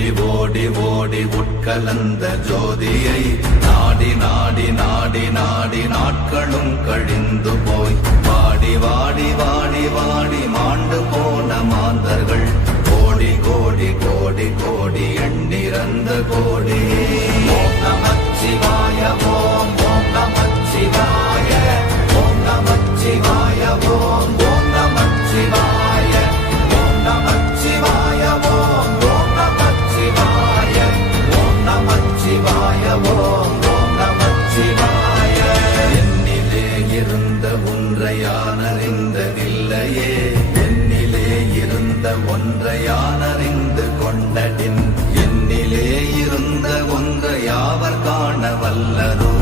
ஓடி ஓடி ஓடி உட்கலந்த ஜோதியை நாடி நாடி நாடி நாடி நாட்களும் கழிந்து போய் வாடி வாடி வாடி வாடி மாண்டு போன மாந்தர்கள் கோடி கோடி கோடி கோடி எண்ணிறந்த கோடி. ஓம் நமச்சிவாய ஓம் ஓம் நமச்சிவாய ஓம் நமச்சிவாய ஓம் ஓம் நமச்சிவாய ஓம் நமச்சிவாய ஓம் ஓம் நமச்சிவாய ஓம் நமச்சிவாய ஓம் ஓம் நமச்சிவாய. என்னிலே இருந்த ஒன்றை யான் அறிந்ததில்லையே, என்னிலே இருந்த ஒன்றை யான் அறிந்து கொண்டடின், என்னிலே இருந்த ஒன்றை யாவர் காண வல்லரோ,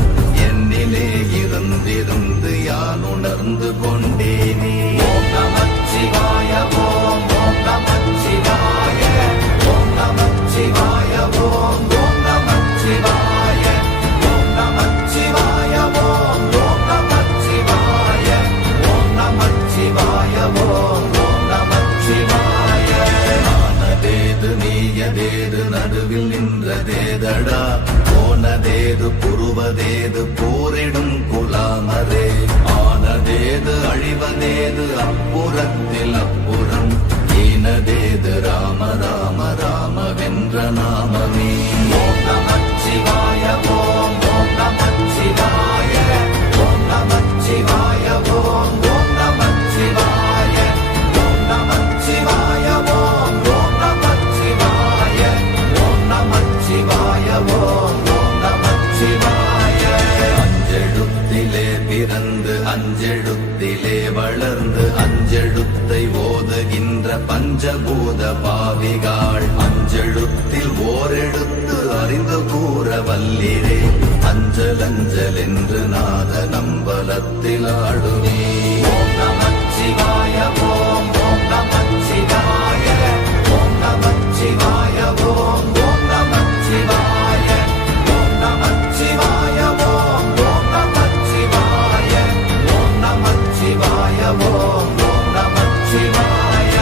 என்னிலே இருந்திருந்து யான் உணர்ந்து கொண்டேனே. ஓம் நமச்சிவாய ஓம் ஓம் நமச்சிவாய ஓம் நமச்சிவாய ஓம் ஓம் நமச்சிவாய ஓம் நமச்சிவாய ஓம் ஓம் நமச்சிவாய ஓம் நமச்சிவாய ஓம் ஓம் நமச்சிவாய. ஆனதேது நீயதேது நடுவில் நின்றதேதடா, போனதேது புருவதேது போரிடும் குலாமரே, ஆனதேது அழிவதேது அப்புறத்தில் அப்புறம், ஈனதேது ராம ராம ராம வென்ற நாமமே. ஓம் நமச்சிவாய ஓம் ஓம் நமச்சிவாய ஓம் நமச்சிவாய ஓம் ஓம் நமச்சிவாய ஓம் நமச்சிவாய ஓம் ஓம் நமச்சிவாய ஓம் நமச்சிவாய ஓம் ஓம் நமச்சிவாய. அஞ்செழுத்திலே பிறந்து அஞ்செழுத்திலே வளர்ந்து அஞ்செழுத்தை ஓதுகின்ற பஞ்சபூத பாவிகாள், அஞ்செழுத்தில் ஓரெழுத்து அறிந்து கூற வல்லிரே, அஞ்சல் அஞ்சல் என்று நாத நம்பலத்தில் ஆடுவே. ஓம் நமச்சிவாய ஓம் ஓம் நமச்சிவாய ஓம் நமச்சிவாய ஓம் ஓம் நமச்சிவாய ஓம் நமச்சிவாய ஓம் ஓம் நமச்சிவாய ஓம் நமச்சிவாய ஓம் ஓம் நமச்சிவாய.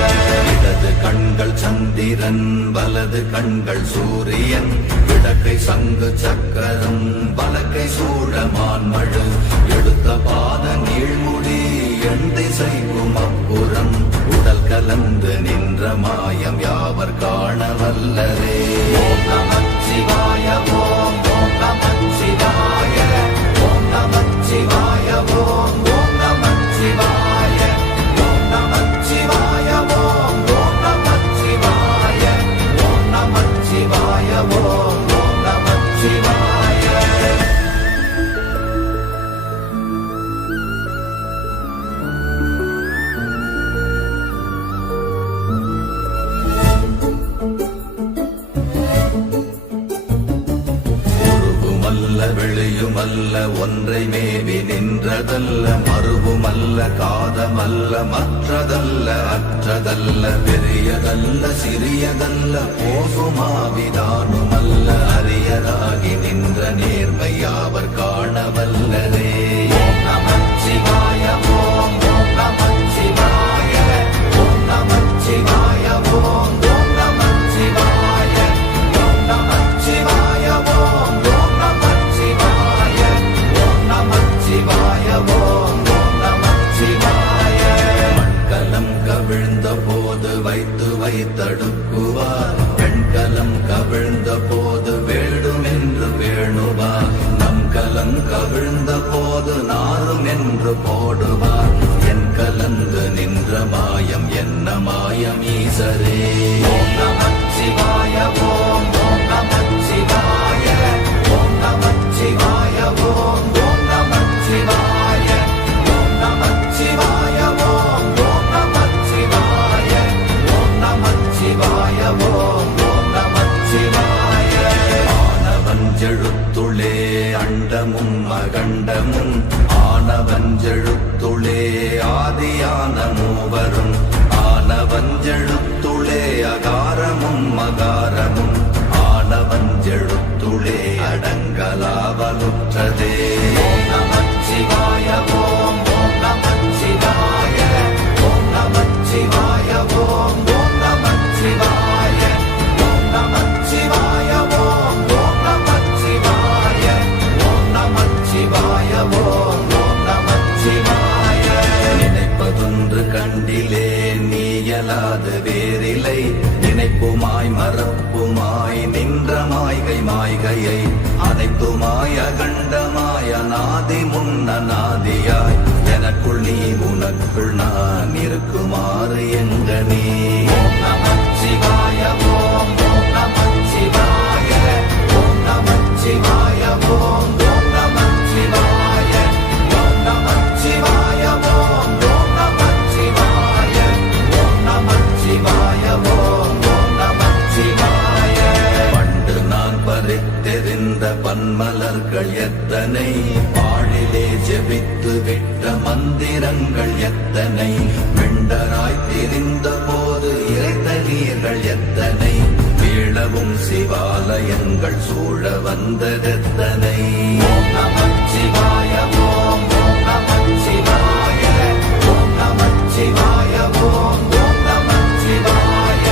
இடது கண்கள் சந்திரன் வலது கண்கள் சூரியன், இடக்கை சங்கு சக்கரம் வலக்கை சூழமான் மழு, எடுத்த பாத நீழ்முடி எண் திசைக்கும் அப்புறம், உடல் கலந்து நின்ற மாயம் யாவர் காண வல்லரே. ஓம் நமச்சிவாய ஓம் ஓம் நமச்சிவாய ஓம் நமச்சிவாய ஓம் ஓம் நமச்சிவாய ஓம் நமச்சிவாய ஓம் ஓம் நமச்சிவாய ஓம் நமச்சிவாய ஓம் ஓம் நமச்சிவாய. வெளியுமல்ல ஒன்றை மேவி நின்றதல்ல, மறுவுமல்ல காதமல்ல மற்றதல்ல அற்றதல்ல, பெரியதல்ல சிறியதல்ல போகுமாவிதானுமல்ல, அரியராகி நின்ற நேர்மை யாவர் காண வல்லரே. ஓம் நமச்சிவாய ஓம் ஓம் நமச்சிவாய ஓம் நமச்சிவாய ஓம் ஓம் நமச்சிவாய ஓம் நமச்சிவாய ஓம் ஓம் நமச்சிவாய ஓம் நமச்சிவாய ஓம் ஓம் நமச்சிவாய. மண்கலம் கவிழ்ந்த போது வைத்து வைத்தடுக்குவார், பெண்கலம் கவிழ்ந்த போது வேண்டுமென்று வேணுவார், நம் கலம் கவிழ்ந்த போது நாரும் என்று போடுவார், என் கலந்து நின்ற மாயம் என்ன மாயம் ஈசரே. ஓம் நமச்சிவாய ஓம் ஓம் நமச்சிவாய ஓம் நமச்சிவாய ஓம் ஓம் நமச்சிவாய ஓம் நமச்சிவாய ஓம் ஓம் நமச்சிவாய ஓம் நமச்சிவாய ஓம் ஓம் நமச்சிவாய. ஆனவஞ்செழுத்துளே அண்டமும் அகண்டமும், ஆனவஞ்செழுத்துளே ஆதியான மூவரும், ஆனவஞ்செழுத்துளே அகாரமும் மகாரமும், ஆனவஞ்செழுத்துளே அடங்கலாவலுற்றதே. ஓம் நமச்சிவாய ஓம் ஓம் நமச்சிவாய ஓம் நமச்சிவாய ஓம் ஓம் நமச்சிவாய ஓம் நமச்சிவாய ஓம் ஓம் நமச்சிவாய. நினைப்பதொன்று கண்டிலே நீயலாது வேறில்லை, நினைப்புமாய் மறப்புமாய் நின்ற மாய்கை மாய்கையை அனைத்துமாய் அகண்டமாய் அநாதி முன்னநாதியாய் எனக்குள் நீ உனக்குள் நான் இருக்குமாறு எங்க நீ. ஓம் நமச்சிவாய ஓம் ஓம் நமச்சிவாய ஓம் நமச்சிவாய ஓம் ஓம் நமச்சிவாய ஓம் நமச்சிவாய ஓம் ஓம் நமச்சிவாய ஓம் நமச்சிவாய ஓம் ஓம் நமச்சிவாய. பண்டு நான் பறித்தெறிந்த பன்மலர்கள் எத்தனை, பாழிலே ஜெபித்து விட்ட மந்திரங்கள் எத்தனை, வெண்டராய் திரிந்த போது இறைத்த நீர்கள் எத்தனை, வீழவும் சிவாலயங்கள் சூழ வந்ததெத்தனை. ஓம் நமச்சிவாய ஓம் ஓம் நமச்சிவாய ஓம் நமச்சிவாய ஓம் ஓம் நமச்சிவாய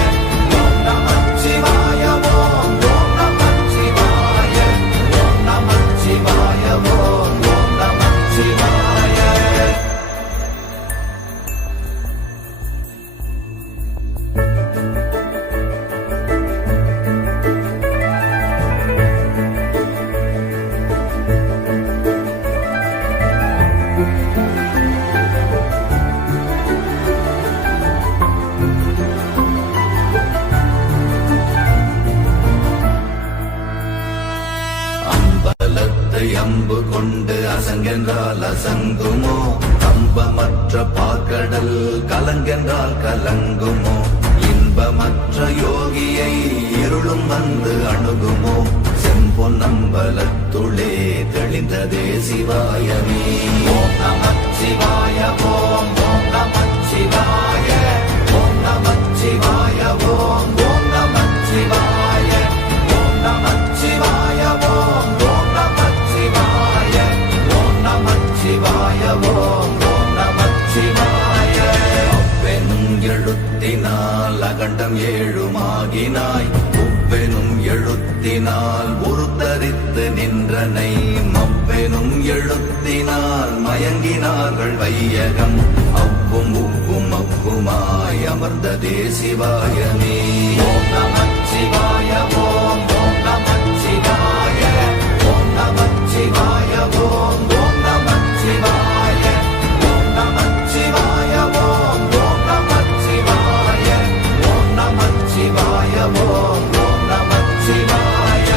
ஓம் நமச்சிவாய ஓம் ஓம் நமச்சிவாய ஓம் நமச்சிவாய ஓம் ஓம் நமச்சிவாய. அம்பலத்தை அம்பு கொண்டு அசங்கென்றால் அசங்குமோ, கம்பமற்ற பாக்கடல் கலங்கென்றால் கலங்குமோ, இன்பமற்ற யோகியை இருளும் வந்து அணுகுமோ, செம்பொன்னம்பலத்துளே தெளிந்ததே சிவாயமே. ஓம் நமச்சிவாய ஓம் ஓம் நமச்சிவாய ஓம் நமச்சிவாய ஓம் ஓம் நமச்சிவாய ஓம் நமச்சிவாய ஓம் ஓம் நமச்சிவாய ஓம் நமச்சிவாய ஓம் ஓம் நமச்சிவாய. அவ்வெனும் எழுத்தினால் அகண்டம் ஏழுமாகினாய், உவ்வெனும் எழுத்தினால் உருத்தரித்து நின்றனை, மவ்வெனும் எழுத்தினால் மயங்கினார்கள் வையகம், அவ்வும் உவ்வும் அவ்வுமாய் அமர்ந்ததே சிவாயமே. ஓம் நமச்சிவாய ஓம் ஓம் நமச்சிவாய ஓம் நமச்சிவாய ஓம் ஓம் நமச்சிவாய ஓம் நமச்சிவாய ஓம் ஓம் நமச்சிவாய ஓம் நமச்சிவாய ஓம் ஓம் நமச்சிவாய.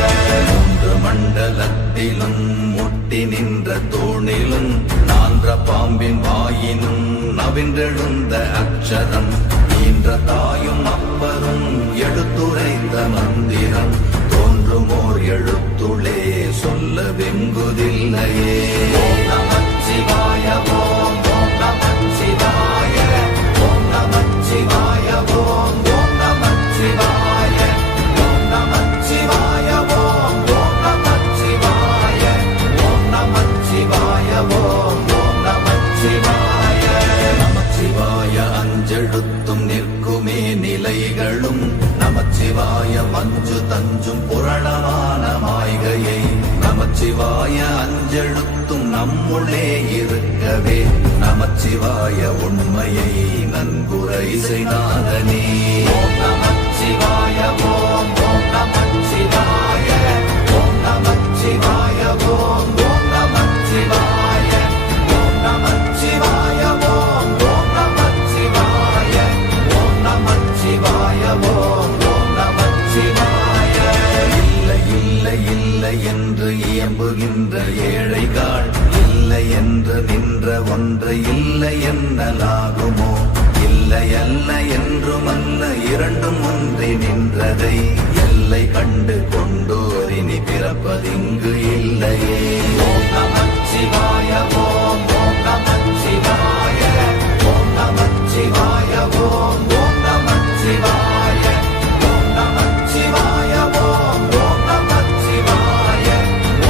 மூன்று மண்டலத்திலும் முட்டி நின்ற தூணிலும் நான்ற பாம்பின் வாயினும் நவின்றெழுந்த அக்ஷரம், ஈன்ற தாயும் அப்பரும் எடுத்துரைத்த மந்திரம், தோன்றுமோர் எழுத்துளே சொல்ல வெங்குதில்லையே. ஓம் நமச்சிவாய ஓம் ஓம் நமச்சிவாய ஓம் நமச்சிவாய ஓம் ஓம் நமச்சிவாய ஓம் நமச்சிவாய ஓம் ஓம் நமச்சிவாய ஓம் நமச்சிவாய ஓம் ஓம் நமச்சிவாய. நமச்சிவாய அஞ்செழுத்தும் நிற்குமே நிலைகளும், நமச்சிவாய மஞ்சு தஞ்சும் புரணமான மாய்கையை, நமச்சிவாய அஞ்செழுத்தும் நம்முள்ளே இருக்கவே, நமச்சிவாய உண்மையை நன்குரை செய்தாதனே. ஓம் நமச்சிவாய ஓம் ஓம் நமச்சிவாய ஓம் நமச்சிவாய ஓம் ஓம் நமச்சிவாய ஓம் நமச்சிவாய ஓம் ஓம் நமச்சிவாய ஓம் நமச்சிவாய ஓம் ஓம் நமச்சிவாய. இல்லை இல்லை இல்லை என்று இயம்புகின்ற ஏழைகள், இல்லை என்று நின்ற ஒன்று இல்லை என்னலாகுமோ, இல்லை அல்ல என்றுமல்ல இரண்டும் ஒன்றி நின்றதை, எல்லை கண்டு கொண்டோரினி பிறப்பதிங்கு இல்லையே. ஓம் நமச்சிவாய ஓம் ஓம் நமச்சிவாய ஓம் நமச்சிவாய ஓம் ஓம் நமச்சிவாய ஓம் நமச்சிவாய ஓம் ஓம் நமச்சிவாய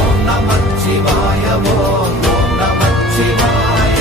ஓம் நமச்சிவாய ஓம் ஓம் நமச்சிவாய.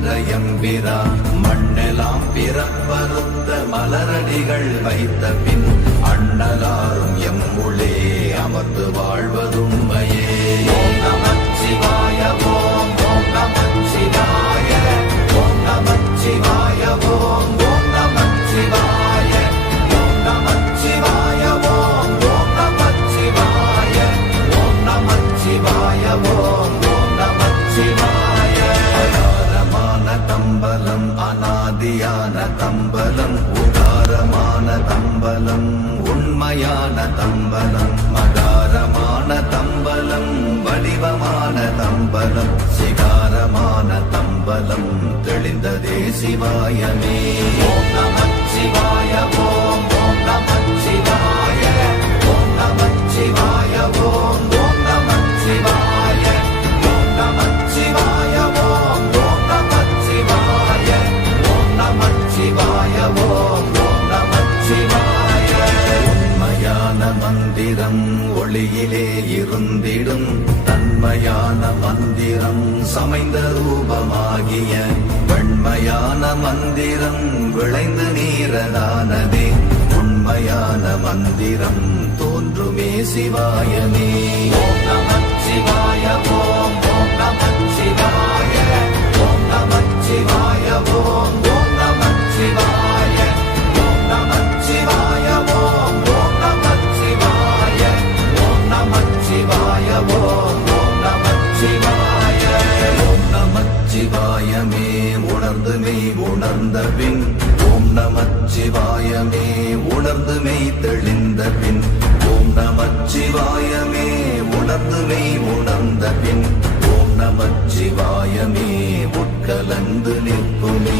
நின்ற எம்பிரா மண்ணெல்லாம் பிறப்பறுத்த மலரடிகள் வைத்த பின் அண்ணலாரும் எம்முளே அமர்ந்து வாழ்வதுண்மையே. ஓம் நமச்சிவாய ஓம் ஓம் நமச்சிவாய ஓம் நமச்சிவாய ஓம் ஓம் நமச்சிவாய ஓம் நமச்சிவாய ஓம் ஓம் நமச்சிவாய ஓம் நமச்சிவாய ஓம் ஓம் நமச்சிவாய. அகாரமான தம்பலம் அநாதியான தம்பலம் உகாரமான தம்பலம் உண்மையான தம்பலம் மகாரமான தம்பலம் வடிவமான தம்பலம் சிகாரமான தம்பலம் தெளிந்ததே சிவாயமே. ஓம் நமச்சிவாய ஓம் ஓம் நமச்சிவாய ஓம் நமச்சிவாய ஓம் ஓம் நமச்சிவாய ஓம் நமச்சிவாய ஓம் ஓம் நமச்சிவாய ஓம் நமச்சிவாய ஓம் ஓம் நமச்சிவாய. உண்மையான மந்திரம் ஒளியிலே இருந்திடும் தன்மையான மந்திரம் சமைந்த ரூபமாகிய வெண்மையான மந்திரம் விளைந்து நீரதானதே உண்மையான மந்திரம் தோன்றுமே சிவாயமே. ஓம் நமச்சிவாய ஓம் ஓம் நமச்சிவாய ஓம் நமச்சிவாய ஓம் ஓம் நமச்சிவாய ஓம் நமச்சிவாய ஓம் ஓம் நமச்சிவாய ஓம் நமச்சிவாய ஓம் ஓம் நமச்சிவாய. ஓம் நமச்சிவாயமே உணர்ந்து மெய் உணர்ந்த பின் ஓம் நமச்சிவாயமே உணர்ந்து மெய் தெளிந்த பின் ஓம் நமச்சிவாயமே உணர்ந்து மெய் உணர்ந்த பின் ஓம் நமச்சிவாயமே உட்கலந்து நிற்குமே.